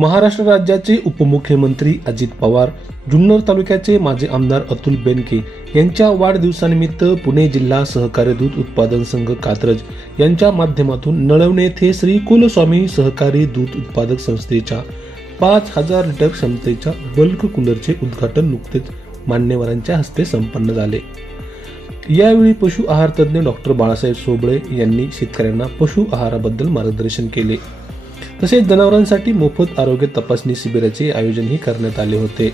महाराष्ट्र राज्याचे उपमुख्यमंत्री अजित पवार, जुन्नर तालुक्याचे माजी आमदार अतुल बेनके यांच्या वाढदिवसानिमित्त पुणे जिल्हा सहकारी दूध उत्पादन संघ कात्रज यांच्या माध्यमातून नळवणे येथे श्री कुलस्वामी सहकारी दूध उत्पादक संस्थेच्या 5000 लिटर क्षमतेच्या बल्क कूलरचे उद्घाटन नुकतेच मान्यवरांच्या हस्ते संपन्न झाले। यावेळी पशु आहार तज्ञ डॉक्टर बाळासाहेब सोबळे यांनी शेतकऱ्यांना पशु आहाराबद्दल मार्गदर्शन केले। तसेच जनावरांसाठी मोफत आरोग्य तपासणी शिबिराचे आयोजनही करण्यात आले होते।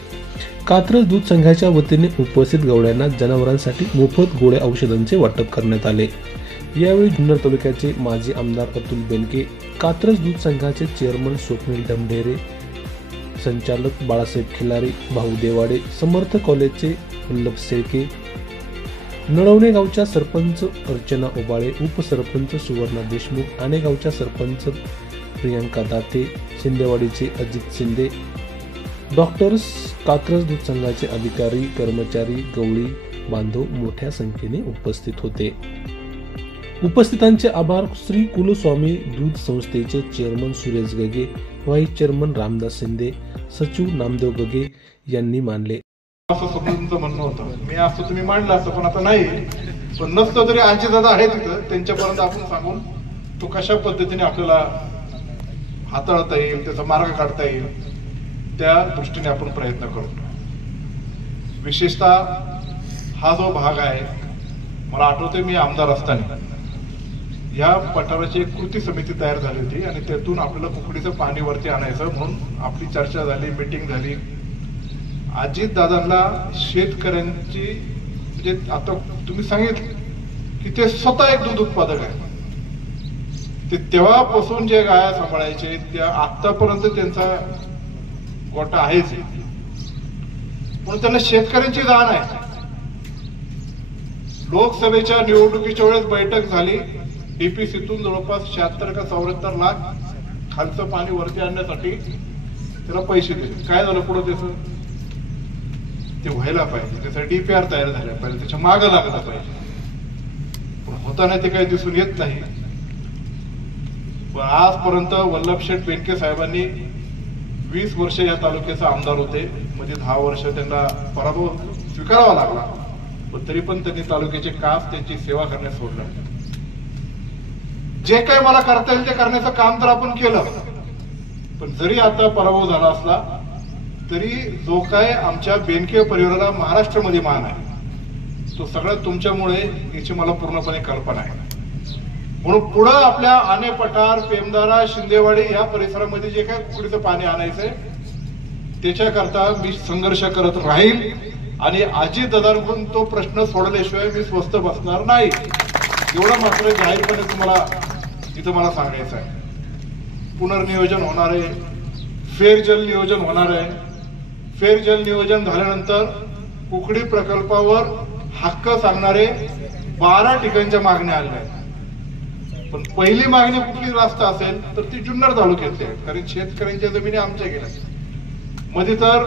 कात्रज दूध संघाच्या वतीने उपस्थित गवळ्यांना जनावरांसाठी मोफत गोळ्या औषधांचे वाटप करण्यात आले। यावेळी जुन्नर तालुक्याचे माजी आमदार अतुल बेनके, कात्रज दूध संघाचे चेअरमन स्वप्नील डमढेरे, संचालक बाळासाहेब खिलारी, भाऊ देवाडे, समर्थ कॉलेजचे वल्लभ शेळके, नळवणे गावच्या सरपंच अर्चना ओबाळे, उपसरपंच सुवर्णा देशमुख, आणे गावच्या सरपंच प्रियंका दाते, शिंदेवाडीचे अजित शिंदे, डॉक्टर्स, कात्रज दूध संघाचे अधिकारी, कर्मचारी, गवळी बांधव मोठ्या संख्येने उपस्थित होते। उपस्थितांचे आभार श्री कुलस्वामी दूध संस्थेचे chairman Suresh Gage, vice chairman Ramdas Shinde, सचिव नामदेव गगे यांनी मानले। असं स्वप्नांचं म्हणणं होतं, मी असं तुम्ही मांडलं असतं, पण आता नाही, पण नसतं तरी आजी दादा आहे तिथं, त्यांच्यापर्यंत आपण सांगून तो कशा पद्धतीने आपल्याला हाताळता येईल, त्याचा मार्ग काढता येईल, त्या दृष्टीने आपण प्रयत्न करतो। विशेषतः हा जो भाग आहे, मला आठवते मी आमदार असताना या पठाराची एक कृती समिती तयार झाली होती आणि त्यातून आपल्याला कुकडीचं पाणी वरती आणायचं म्हणून आपली चर्चा झाली, मीटिंग झाली। अजित दादांना शेतकऱ्यांची, म्हणजे आता तुम्ही सांगितलं की ते स्वतः एक दूध उत्पादक आहे, ते तेव्हापासून जे गाया सांभाळायचे त्या आतापर्यंत त्यांचा गोटा आहेच, पण त्यांना शेतकऱ्यांची जाण आहे। लोकसभेच्या निवडणुकीच्या वेळेस बैठक झाली, डीपीसीतून जवळपास 76 का 74 लाख खालचं पाणी वरती आणण्यासाठी त्याला पैसे दिले। काय झालं पुढे त्याचं? ते व्हायला पाहिजे, त्यासाठी डीपीआर तयार झाल्या पाहिजे, त्याच्या मागं लागला पाहिजे, पण होताना ते काही दिसून येत नाही। पण आजपर्यंत वल्लभ शेठ बेनके साहेबांनी 20 वर्ष या तालुक्याचे आमदार होते, मध्ये 10 वर्ष त्यांना पराभव स्वीकारावा लागला, पण तरी पण त्यांनी तालुक्याचे काम, त्यांची सेवा करण्यास सोडलं। जे काही मला करता येईल ते करण्याचं काम तर आपण केलं, पण जरी आता पराभव झाला असला तरी जो काय आमच्या बेनके परिवाराला महाराष्ट्रामध्ये मान आहे तो सगळं तुमच्यामुळे, याची मला पूर्णपणे कल्पना आहे। म्हणून पुढं आपल्या आणे पठार, पेमदारा, शिंदेवाडी या परिसरामध्ये जे काही कुकडीचं पाणी आणायचंय त्याच्याकरता मी संघर्ष करत राहील आणि अजित दादांकडून तो प्रश्न सोडल्याशिवाय मी स्वस्थ बसणार नाही, एवढं मात्र जाहीरपणे तुम्हाला इथं मला सांगायचं आहे। पुनर्नियोजन होणार आहे, फेर जल नियोजन होणार आहे। फेर जल नियोजन झाल्यानंतर कुकडी प्रकल्पावर हक्क सांगणारे 12 ठिकाणच्या मागण्या आल्या आहेत, पण पहिली मागणी कुठली रास्त असेल तर ती जुन्नर तालुक्यातली आहे, कारण शेतकऱ्यांच्या जमिनी आमच्या गेल्या। मध्ये तर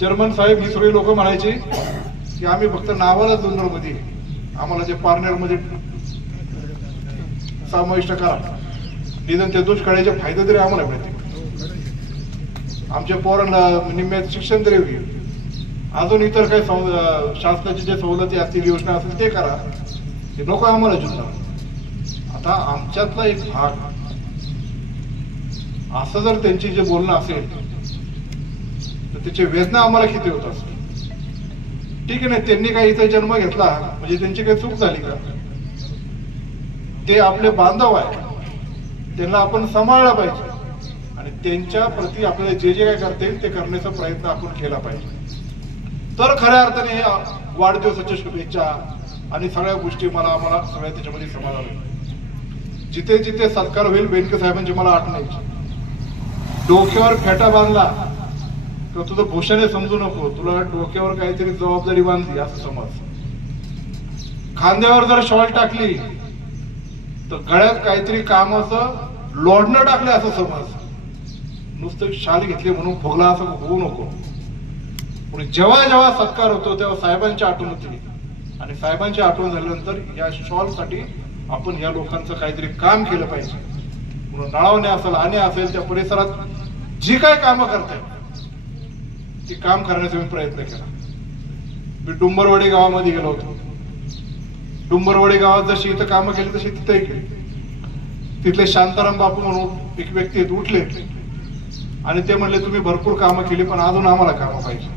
चेअरमन साहेब ही सगळी लोक म्हणायची की आम्ही फक्त नावाला जुन्नर मध्ये, आम्हाला जे पारनेर मध्ये समाविष्ट करा, निदान ते दुष्काळाचे फायदे तरी आम्हाला मिळतील, आमच्या पोरांना निम्म्यात शिक्षण तरी होईल, अजून इतर काही शासनाच्या जे सवलती असतील, योजना असतील ते करा, ते नको आम्हाला जुन्नर। आता आमच्यातला एक भाग असं जर त्यांची जे बोलणं असेल तर त्याची वेदना आम्हाला किती होत असेल। ठीक आहे ना, त्यांनी काही इथे जन्म घेतला म्हणजे त्यांची काही चूक झाली का? ते आपले बांधव आहे, त्यांना आपण सांभाळलं पाहिजे आणि त्यांच्या प्रती आपल्याला जे जे काय करता येईल ते करण्याचा प्रयत्न आपण केला पाहिजे, तर खऱ्या अर्थाने वाढदिवसाच्या शुभेच्छा आणि सगळ्या गोष्टी आम्हाला सगळ्या त्याच्यामध्ये समाधान होईल। जिथे जिथे सत्कार होईल बेनके साहेबांची मला आठवण, डोक्यावर फेटा बांधला तर तुझं भूषण समजू नको, तुला डोक्यावर काहीतरी जबाबदारी बांधली असं समज, खांद्यावर जर शॉल टाकली तर गळ्यात काहीतरी कामाचं लोढणं टाकलं असं समज, नुसतं शाल घेतली म्हणून फुगला असं होऊ नको। पण जेव्हा जेव्हा सत्कार होतो तेव्हा साहेबांची आठवण होती आणि साहेबांची आठवण झाल्यानंतर या शॉल साठी आपण या लोकांचं काहीतरी काम केलं पाहिजे। म्हणून नळवणे असेल, आणे असेल, त्या परिसरात जी काय कामं करताय ती काम करण्याचा मी प्रयत्न केला. मी डुंबरवाडी गावामध्ये गेलो होतो. डुंबरवाडी गावात जशी इथं कामं केली तशी तिथेही केली. तिथले शांताराम बापू म्हणून एक व्यक्ती आहेत, उठले आणि ते म्हणले तुम्ही भरपूर कामं केली पण अजून आम्हाला कामं पाहिजे.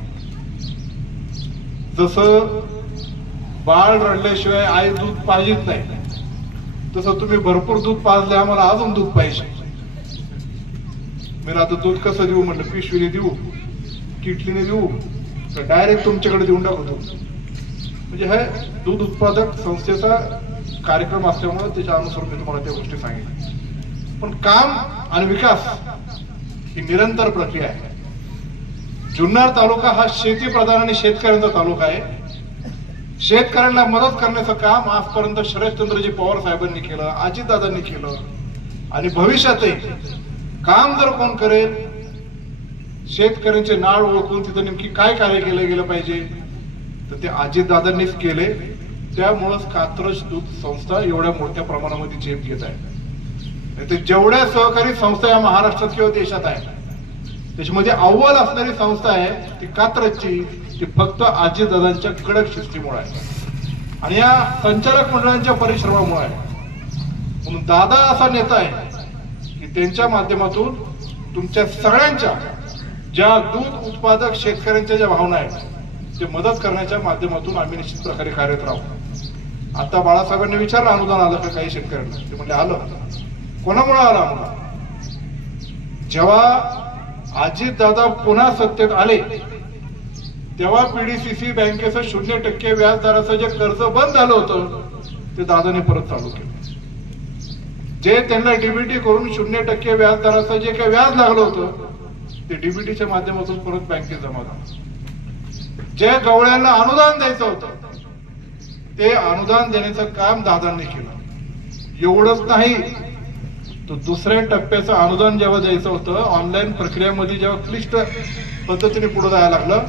जसं बाळ रडल्याशिवाय आई दूध पाहिजेच नाही तसं तुम्ही भरपूर दूध पाजले, आम्हाला अजून दूध पाहिजे. मी आता दूध कसं देऊ म्हणलं, पिशवीने देऊ, किटलीने देऊ, तर डायरेक्ट तुमच्याकडे देऊन टाकतो. म्हणजे हे दूध उत्पादक संस्थेचा कार्यक्रम असल्यामुळे त्याच्या अनुसार मी तुम्हाला त्या गोष्टी सांगितल्या. पण काम आणि विकास ही निरंतर प्रक्रिया आहे. जुन्नर तालुका हा शेती प्रधान आणि शेतकऱ्यांचा तालुका आहे. शेतकऱ्यांना मदत करण्याचं काम आजपर्यंत शरदचंद्रजी पवार साहेबांनी केलं, अजितदादांनी केलं आणि भविष्यातही काम जर कोण करेल, शेतकऱ्यांचे नाळ ओळखून तिथं नेमकी काय कार्य केलं गेलं पाहिजे तर ते अजितदादांनीच केले. त्यामुळेच कात्रज दूध संस्था एवढ्या मोठ्या प्रमाणामध्ये झेप घेत आहे. ते जेवढ्या सहकारी संस्था या महाराष्ट्रात किंवा देशात आहे त्याच्यामध्ये अव्वल असणारी संस्था आहे ती कात्रजची, ती फक्त अजितदादांच्या कडक शिस्तीमुळे आहे आणि या संचालक मंडळांच्या परिश्रमामुळे आहे. म्हणून दादा असा नेता आहे की त्यांच्या माध्यमातून तुमच्या सगळ्यांच्या ज्या दूध उत्पादक शेतकऱ्यांच्या ज्या भावना आहेत ते मदत करण्याच्या माध्यमातून आम्ही निश्चित प्रकारे कार्यरत राहू. आता बाळासाहेबांनी विचारलं अनुदान आलं का काही शेतकऱ्यांना, ते म्हणले आलं. कोणामुळे आलं अनुदान? जेव्हा अजितदादा पुन्हा सत्तेत आले तेव्हा पीडीसीसी बँकेचं 0% व्याजदराचं जे कर्ज बंद झालं होतं ते दादाने परत चालू केलं. जे त्यांना डीबीटी करून 0% व्याजदराचं जे काही व्याज लागलं होतं ते डीबीटीच्या माध्यमातून परत बँकेत जमा झालं. जे गवळ्यांना अनुदान द्यायचं होतं ते अनुदान देण्याचं काम दादांनी केलं. एवढंच नाही, तो दुसऱ्या टप्प्याचं अनुदान जेव्हा द्यायचं होतं ऑनलाईन प्रक्रियेमध्ये जेव्हा क्लिष्ट पद्धतीने पुढे जायला लागलं,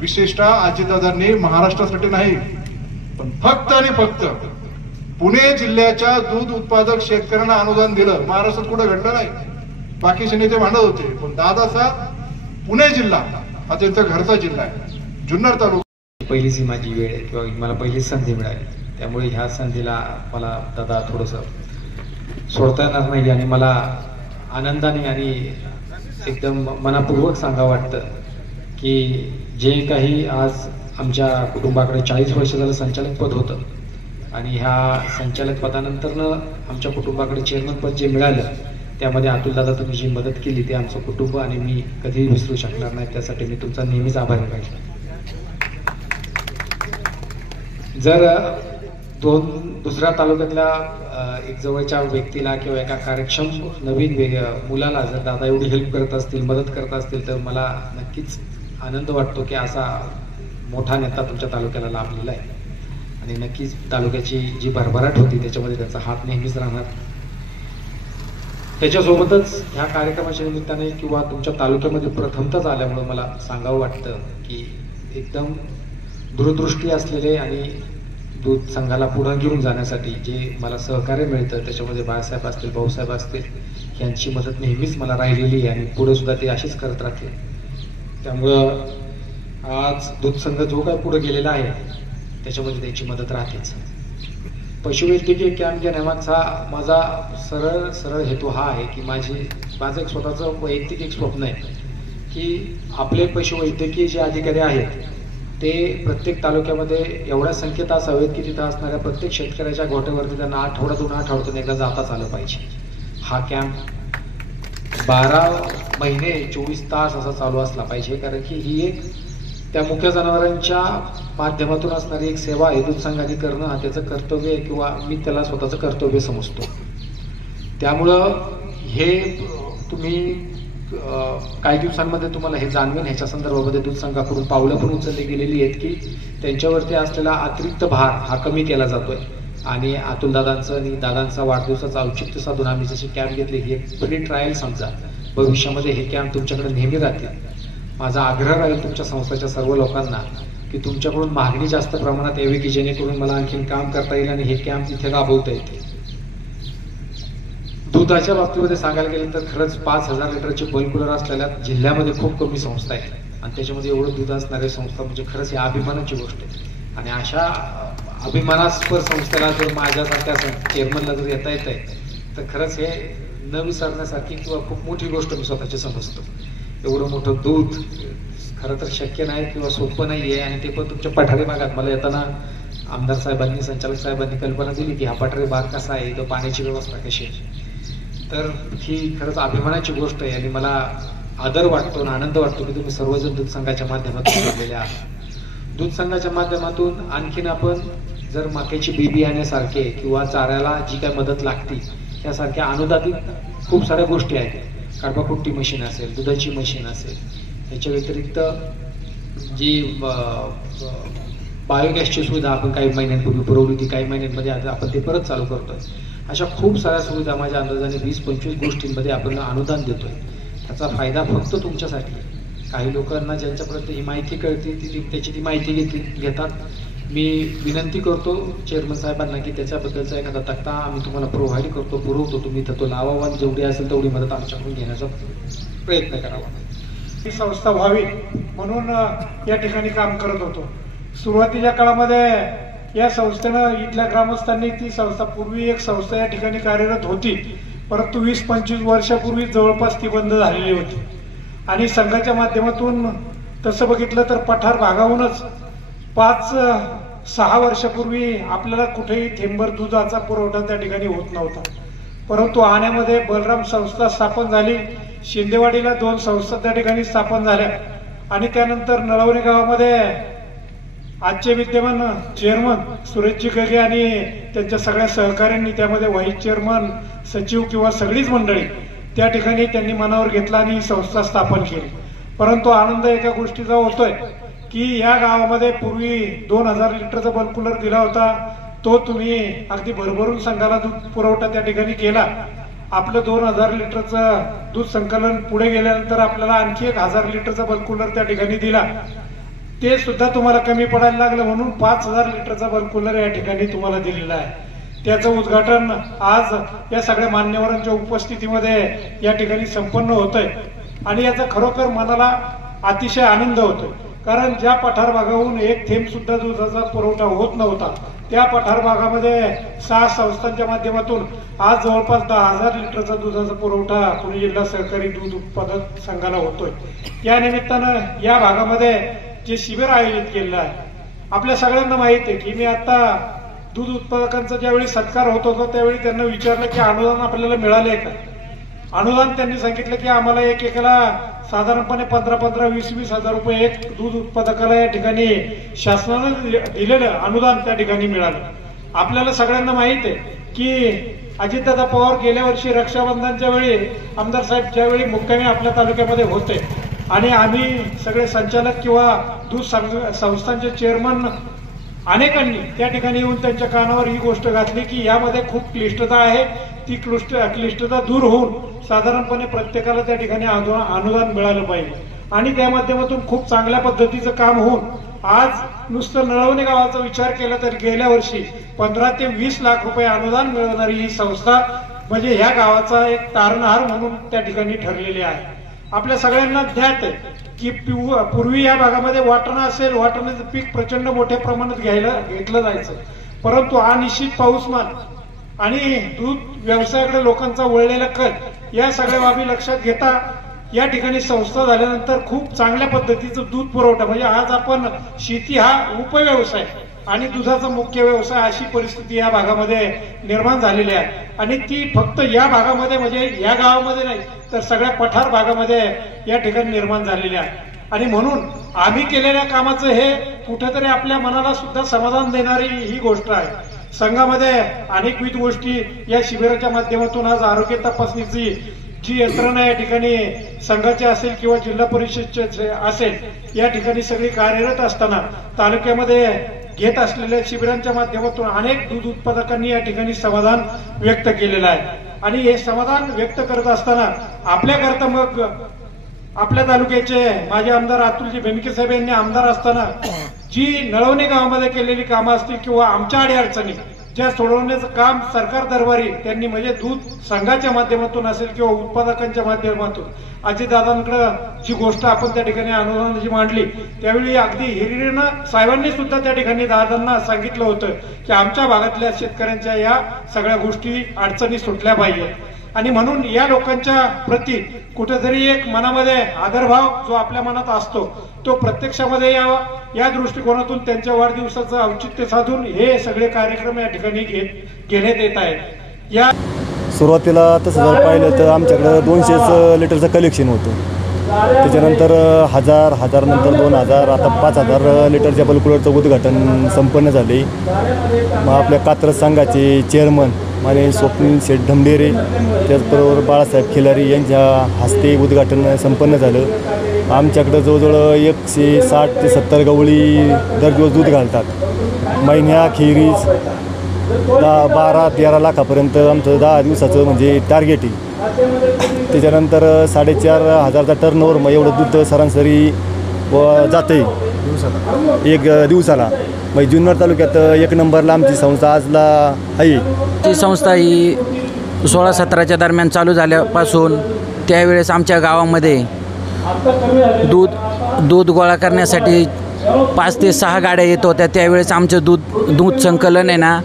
विशेषतः अजितदादांनी महाराष्ट्रासाठी नाही पण फक्त आणि फक्त पुणे जिल्ह्याच्या दूध उत्पादक शेतकऱ्यांना अनुदान दिलं. महाराष्ट्रात कुठे घडलं नाही. बाकीचे नेते भांडत होते पण दादाचा पुणे जिल्हा हा त्यांचा घरचा जिल्हा आहे. जुन्नर तालुका पहिलीच ही माझी वेळ आहे किंवा मला पहिलीच संधी मिळाली, त्यामुळे ह्या संधीला मला दादा थोडंसं सोडता येणार नाही आणि मला आनंदाने आणि एकदम मनापूर्वक सांगा वाटतं की जे काही आज आमच्या कुटुंबाकडे 40 वर्ष झालं संचालक पद होतं आणि ह्या संचालक पदानंतरनं आमच्या कुटुंबाकडे चेअरमन पद जे मिळालं त्यामध्ये अतुलदादा तुम्ही जी मदत केली ते आमचं कुटुंब आणि मी कधीही विसरू शकणार नाही. त्यासाठी मी तुमचा नेहमीच आभारी राहील. जर दुसऱ्या तालुक्यातल्या एक जवळच्या व्यक्तीला किंवा एका कार्यक्षम नवीन मुलाला जर दादा एवढी हेल्प करत असतील, मदत करत असतील तर मला नक्कीच आनंद वाटतो की असा मोठा नेता तुमच्या तालुक्याला लाभलेला आहे आणि नक्कीच तालुक्याची जी भरभराट होती त्याच्यामध्ये त्याचा हात नेहमीच राहणार. त्याच्यासोबतच ह्या कार्यक्रमाच्या निमित्ताने किंवा तुमच्या तालुक्यामध्ये प्रथमतच आल्यामुळे मला सांगावं वाटतं की एकदम दूरदृष्टी असलेले आणि दूध संघाला पुढे घेऊन जाण्यासाठी जे मला सहकार्य मिळतं त्याच्यामध्ये बाळासाहेब असतील, भाऊसाहेब असतील, यांची मदत नेहमीच मला राहिलेली आहे आणि पुढे सुद्धा ते अशीच करत राहतील. त्यामुळं आज दूध संघ जो काय पुढे गेलेला आहे त्याच्यामध्ये त्यांची मदत राहतेच. पशुवैद्यकीय कॅम्प घेण्यामागचा माझा सरळ हेतू हा आहे की माझं एक स्वतःचं वैयक्तिक एक स्वप्न आहे की आपले पशुवैद्यकीय जे अधिकारी आहेत ते प्रत्येक तालुक्यामध्ये एवढ्या संख्येत असावेत की तिथं असणाऱ्या प्रत्येक शेतकऱ्याच्या गोठ्यावरती त्यांना आठवड्यातून एकदा जाताच आलं पाहिजे. हा कॅम्प 12 महिने 24 तास असा चालू असला पाहिजे, कारण की ही एक त्या मुख्य जनावरांच्या माध्यमातून असणारी एक सेवा आहे. दूध संघाने करणं हा त्याचं कर्तव्य आहे किंवा मी त्याला स्वतःचं कर्तव्य समजतो. त्यामुळं हे तुम्ही काही दिवसांमध्ये तुम्हाला हे जाणवेल. ह्याच्या संदर्भामध्ये दूध संघाकडून पावलं पण उचलली गेलेली आहेत की त्यांच्यावरती असलेला अतिरिक्त भार हा कमी केला जातोय आणि अतुलदादांचं आणि दादांचा वाढदिवसाचं औचित्य साधून आम्ही जशी कॅम्प घेतली ही एक फ्री ट्रायल समजा. भविष्यामध्ये हे कॅम्प तुमच्याकडे नेहमी राहतील. माझा आग्रह राहील तुमच्या संस्थेच्या सर्व लोकांना की तुमच्याकडून मागणी जास्त प्रमाणात यावी की जेणेकरून मला आणखीन काम करता येईल आणि हे कॅम्प इथे राबवता येतील. दुधाच्या बाबतीमध्ये सांगायला गेलं तर खरंच 5,000 लिटरचे बल्क कूलर असलेल्या जिल्ह्यामध्ये खूप कमी संस्था आहेत आणि त्याच्यामध्ये एवढं दूध असणारी संस्था म्हणजे खरंच ही अभिमानाची गोष्ट आहे. आणि अशा अभिमानास्पद संस्थेला जर माझ्यासारख्या चेअरमनला जर येता येत आहे तर खरंच हे न विसरण्यासारखी किंवा खूप मोठी गोष्ट मी स्वतःची समजतो. एवढं मोठं दूध खरं तर शक्य नाही किंवा सोपं नाहीये आणि ते पण तुमच्या पठारी भागात. मला येताना आमदार साहेबांनी, संचालक साहेबांनी कल्पना दिली की हा पठारी भाग कसा आहे, इथं पाण्याची व्यवस्था कशी आहे. तर ही खरंच अभिमानाची गोष्ट आहे आणि मला आदर वाटतो आणि आनंद वाटतो की तुम्ही सर्वजण दूध संघाच्या माध्यमातून जोडलेले आहात. दूध संघाच्या माध्यमातून आणखीन आपण जर मक्याची बी बियाण्यासारखे किंवा चाऱ्याला जी काय मदत लागती त्यासारख्या अनुदानित खूप साऱ्या गोष्टी आहेत. काढपाकुट्टी मशीन असेल, दुधाची मशीन असेल, याच्या व्यतिरिक्त जी बायोगॅसची सुविधा आपण काही महिन्यांपूर्वी पुरवली होती, काही महिन्यांमध्ये आता आपण ते परत चालू करतोय. अशा खूप साऱ्या सुविधा माझ्या अंदाजाने 20-25 गोष्टींमध्ये आपण अनुदान देतोय. त्याचा फायदा फक्त तुमच्यासाठी आहे. काही लोकांना ज्यांच्यापर्यंत ही माहिती कळते त्याची ती माहिती घेतात. मी विनंती करतो चेअरमन साहेबांना की त्याच्याबद्दलचा एखादा तक्ता आम्ही तुम्हाला प्रोव्हाइड करतो, पुरवतो. तुम्ही तो लावावा, जेवढी असेल तेवढी मदत आमच्याकडून घेण्याचा प्रयत्न करावा. ही संस्था व्हावी म्हणून या ठिकाणी काम करत होतो. सुरुवातीच्या काळामध्ये या संस्थेनं इथल्या ग्रामस्थांनी ती संस्था, पूर्वी एक संस्था या ठिकाणी कार्यरत होती, परंतु 20-25 वर्षापूर्वी जवळपास ती बंद झालेली होती. आणि संघाच्या माध्यमातून तसं बघितलं तर पठार भागाहूनच 5-6 वर्षापूर्वी आपल्याला कुठेही थेंबर दुधाचा पुरवठा त्या ठिकाणी होत नव्हता. परंतु आण्यामध्ये बलराम संस्था स्थापन झाली, शिंदेवाडीला 2 संस्था त्या ठिकाणी स्थापन झाल्या आणि त्यानंतर नळवणे गावामध्ये आजचे विद्यमान चेअरमन सुरेशजी गगे आणि त्यांच्या सगळ्या सहकाऱ्यांनी, त्यामध्ये व्हाईस चेअरमन, सचिव किंवा सगळीच मंडळी त्या ठिकाणी त्यांनी मनावर घेतला आणि ही संस्था स्थापन केली. परंतु आनंद एका गोष्टीचा होतोय की या गावामध्ये पूर्वी 2000 लिटरचा बल्क कूलर दिला होता, तो तुम्ही अगदी भरभरून संघाला दूध पुरवठा त्या ठिकाणी केला. आपलं 2000 लिटरचं दूध संकलन पुढे गेल्यानंतर आपल्याला आणखी 1000 लिटरचा बल्क कूलर त्या ठिकाणी दिला. ते सुद्धा तुम्हाला कमी पडायला लागलं म्हणून 5000 लिटरचा बल्क कूलर या ठिकाणी तुम्हाला दिलेला आहे. त्याचं उद्घाटन आज या सगळ्या मान्यवरांच्या उपस्थितीमध्ये या ठिकाणी संपन्न होतंय आणि याचा खरोखर मनाला अतिशय आनंद होतोय. कारण ज्या पठार भागाहून एक थेंब सुद्धा दुधाचा पुरवठा होत नव्हता, त्या पठार भागामध्ये 6 संस्थांच्या माध्यमातून आज जवळपास 10,000 लिटरचा दुधाचा पुरवठा पुणे जिल्हा सहकारी दूध उत्पादक संघाला होतोय. या निमित्तानं या भागामध्ये जे शिबिर आयोजित केलेलं आहे, आपल्या सगळ्यांना माहित आहे की मी आता दूध उत्पादकांचा ज्यावेळी सत्कार होत होता त्यावेळी त्यांना विचारलं की अनुदान आपल्याला मिळाले का. अनुदान त्यांनी सांगितलं की आम्हाला एकेकाला साधारणपणे 15-20 हजार रुपये एक दूध उत्पादकाला या ठिकाणी शासनानं दिलेलं अनुदान त्या ठिकाणी मिळालं. आपल्याला सगळ्यांना माहित आहे की अजितदादा पवार गेल्या वर्षी रक्षाबंधनच्या वेळी आमदार साहेब ज्यावेळी मुक्कामी आपल्या तालुक्यामध्ये होते आणि आम्ही सगळे संचालक किंवा दूध संस्थांचे चेअरमन अनेकांनी त्या ठिकाणी येऊन त्यांच्या कानावर ही गोष्ट घातली की यामध्ये खूप क्लिष्टता आहे, ती क्लिष्टता दूर होऊन साधारणपणे प्रत्येकाला त्या ठिकाणी अनुदान मिळालं पाहिजे. आणि त्या माध्यमातून खूप चांगल्या पद्धतीचं काम होऊन आज नुसतं नळवणे गावाचा विचार केला तर गेल्या वर्षी 15 ते 20 लाख रुपये अनुदान मिळवणारी ही संस्था म्हणजे ह्या गावाचा एक तारणहार म्हणून त्या ठिकाणी ठरलेली आहे. आपल्या सगळ्यांना ज्ञात आहे की पूर्वी या भागामध्ये वाटाणा असेल, वाटाण्याचं पीक प्रचंड मोठ्या प्रमाणात घेतलं जायचं, परंतु अनिश्चित पाऊसमान आणि दूध व्यवसायाकडे लोकांचा वळलेला कल या सगळ्या बाबी लक्षात घेता या ठिकाणी संस्था झाल्यानंतर खूप चांगल्या पद्धतीचं दूध पुरवठा म्हणजे आज आपण शेती हा उपव्यवसाय आणि दुधाचा मुख्य व्यवसाय अशी परिस्थिती या भागामध्ये निर्माण झालेली आहे. आणि ती फक्त या भागामध्ये म्हणजे या गावामध्ये नाही तर सगळ्या पठार भागामध्ये या ठिकाणी निर्माण झालेली आहे. आणि म्हणून आम्ही केलेल्या कामाचं हे कुठेतरी आपल्या मनाला सुद्धा समाधान देणारी ही गोष्ट आहे. संघामध्ये अनेकविध गोष्टी या शिबिराच्या माध्यमातून आज आरोग्य तपासणीची जी यंत्रणा या ठिकाणी संघाची असेल किंवा जिल्हा परिषदचे असेल या ठिकाणी सगळी कार्यरत असताना तालुक्यामध्ये घेत असलेल्या शिबिरांच्या माध्यमातून अनेक दूध उत्पादकांनी या ठिकाणी समाधान व्यक्त केलेलं आहे. आणि हे समाधान व्यक्त करत असताना आपल्याकरता मग आपल्या तालुक्याचे माजी आमदार अतुलजी बेनके साहेब यांनी आमदार असताना जी नळवणे गावामध्ये केलेली कामं असतील किंवा आमच्या अडीअडचणी ज्या सोडवण्याचं काम सरकार दरबारी त्यांनी म्हणजे दूध संघाच्या माध्यमातून असेल किंवा उत्पादकांच्या माध्यमातून अजितदादांकडे जी गोष्ट आपण त्या ठिकाणी अनुदानाची मांडली त्यावेळी अगदी हिरिरीनं साहेबांनी सुद्धा त्या ठिकाणी दादांना सांगितलं होतं की आमच्या भागातल्या शेतकऱ्यांच्या या सगळ्या गोष्टी अडचणी सुटल्या पाहिजेत आणि म्हणून या लोकांच्या प्रती कुठेतरी एक मनामध्ये आदरभाव जो आपल्या मनात असतो तो प्रत्यक्षामध्ये यावा या दृष्टिकोनातून त्यांच्या वाढदिवसाचं औचित्य साधून हे सगळे कार्यक्रम या ठिकाणी घेण्यात येत आहेत। या सुरुवातीला तसं जर पाहिलं तर आमच्याकडं 200 लिटरचं कलेक्शन होतं, त्याच्यानंतर 1000 नंतर 2000 आता 5000 लिटरच्या बल्कूलरचं उद्घाटन संपन्न झाले। मग आपल्या कात्रज संघाचे चेअरमन माननीय स्वप्नील शेठ ढमढेरे त्याचबरोबर बाळासाहेब खिलारी यांच्या हस्ते उद्घाटन संपन्न झालं। आमच्याकडं जवळजवळ 160 ते 70 गवळी दर दिवस दूध घालतात। महिन्याखेरीज 12-13 लाखापर्यंत आमचं 10 दिवसाचं म्हणजे टार्गेट आहे। त्याच्यानंतर 4500चा टर्नओव्हर मग एवढं दूध सरासरी जाते दिवसाला। मग जुन्नर तालुक्यात 1 नंबरला आमची संस्था आजला आहे। ती संस्था ही 16-17च्या दरम्यान चालू झाल्यापासून त्यावेळेस आमच्या गावामध्ये दूध गोळा करण्यासाठी 5 ते 6 गाड्या येत होत्या। त्यावेळेस आमचं दूध संकलन आहे ना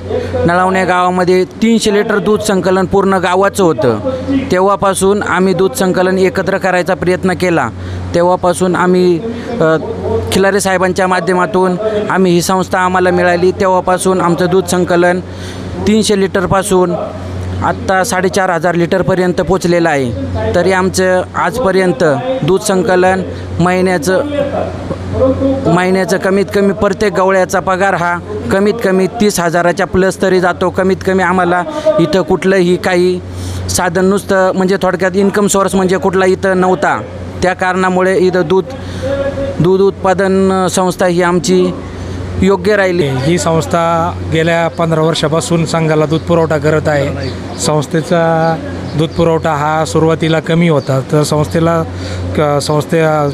नळवणे गावामध्ये 300 लिटर दूध संकलन पूर्ण गावाचं होतं। तेव्हापासून आम्ही दूध संकलन एकत्र करायचा प्रयत्न केला। तेव्हापासून आम्ही खिलारे साहेबांच्या माध्यमातून आम्ही ही संस्था आम्हाला मिळाली। तेव्हापासून आमचं दूध संकलन 300 लिटरपासून आत्ता 4500 लिटरपर्यंत पोचलेलं आहे। तरी आमचं आजपर्यंत दूध संकलन महिन्याचं कमीत कमी प्रत्येक गवळ्याचा पगार हा कमीत कमी 30,000च्या प्लस तरी जातो। कमीत कमी आम्हाला इथं कुठलंही काही साधन नुसतं म्हणजे थोडक्यात इन्कम सोर्स म्हणजे कुठला इथं नव्हता। त्या कारणामुळे इथं दूध उत्पादन संस्था ही आमची योग्य राहिली। ही संस्था गेल्या 15 वर्षापासून संघाला दूध पुरवठा करत आहे। संस्थेचा दूध पुरवठा हा सुरुवातीला कमी होता, तर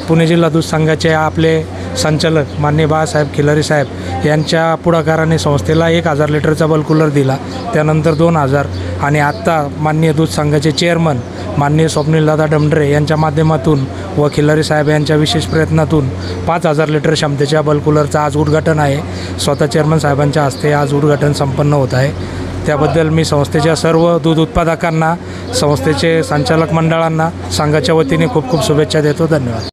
पुणे जिल्हा दूध संघाचे आपले संचालक माननीय बाळासाहेब खिलारी साहेब यांच्या पुढाकाराने संस्थेला 1000 लिटरचा बल्कूलर दिला, त्यानंतर 2000 आणि आत्ता माननीय दूध संघाचे चेअरमन माननीय स्वप्नीलदादा ढमढेरे यांच्या माध्यमातून व खिलारी साहेब यांच्या विशेष प्रयत्नातून 5000 लिटर क्षमतेच्या बल्कूलरचं आज उद्घाटन आहे। स्वतः चेअरमन साहेबांच्या हस्ते आज उद्घाटन संपन्न होत आहे। त्याबद्दल मी संस्थेच्या सर्व दूध उत्पादकांना, संस्थेचे संचालक मंडळांना संघाच्या वतीने खूप खूप शुभेच्छा देतो। धन्यवाद।